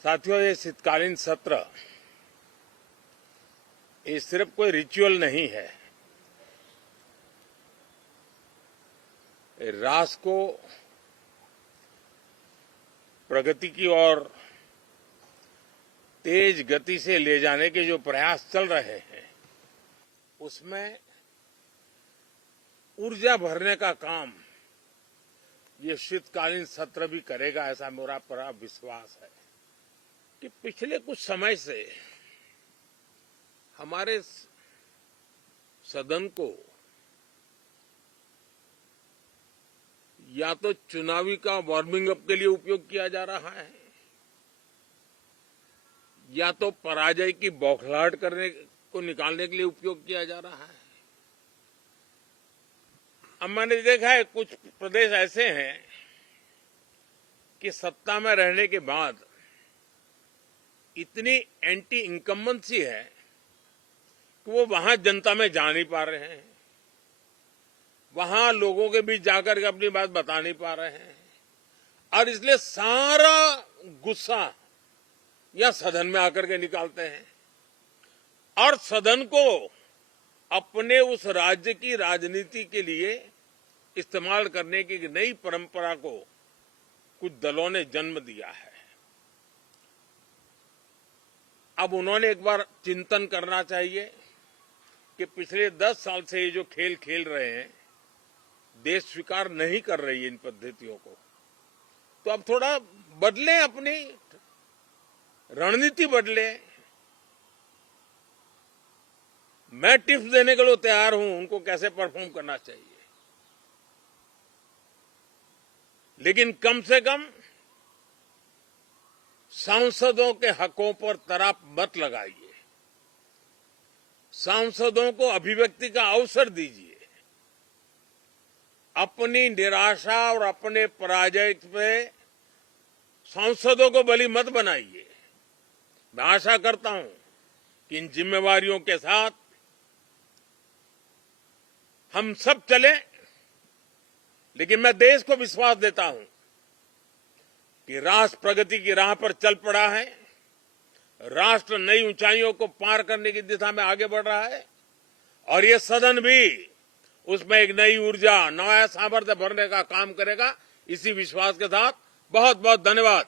साथियों, ये शीतकालीन सत्र ये सिर्फ कोई रिचुअल नहीं है। राष्ट्र को प्रगति की ओर तेज गति से ले जाने के जो प्रयास चल रहे हैं, उसमें ऊर्जा भरने का काम ये शीतकालीन सत्र भी करेगा, ऐसा मेरा पूरा विश्वास है। कि पिछले कुछ समय से हमारे सदन को या तो चुनावी का वार्मिंग अप के लिए उपयोग किया जा रहा है, या तो पराजय की बौखलाहट करने को निकालने के लिए उपयोग किया जा रहा है। अब मैंने देखा है कुछ प्रदेश ऐसे हैं कि सत्ता में रहने के बाद इतनी एंटी इनकम्बेंसी है कि वो वहां जनता में जा नहीं पा रहे हैं, वहां लोगों के बीच जाकर के अपनी बात बता नहीं पा रहे हैं, और इसलिए सारा गुस्सा या सदन में आकर के निकालते हैं और सदन को अपने उस राज्य की राजनीति के लिए इस्तेमाल करने की एक नई परंपरा को कुछ दलों ने जन्म दिया है। अब उन्होंने एक बार चिंतन करना चाहिए कि पिछले 10 साल से ये जो खेल खेल रहे हैं, देश स्वीकार नहीं कर रही है इन पद्धतियों को, तो अब थोड़ा बदलें, अपनी रणनीति बदलें। मैं टिप्स देने के लिए तैयार हूं उनको कैसे परफॉर्म करना चाहिए, लेकिन कम से कम सांसदों के हकों पर तराप मत लगाइए, सांसदों को अभिव्यक्ति का अवसर दीजिए, अपनी निराशा और अपने पराजय पे सांसदों को बलि मत बनाइए। मैं आशा करता हूं कि इन जिम्मेवारियों के साथ हम सब चलें, लेकिन मैं देश को विश्वास देता हूं कि राष्ट्र प्रगति की राह पर चल पड़ा है, राष्ट्र नई ऊंचाइयों को पार करने की दिशा में आगे बढ़ रहा है, और ये सदन भी उसमें एक नई ऊर्जा, नया सामर्थ्य भरने का काम करेगा। इसी विश्वास के साथ बहुत बहुत धन्यवाद।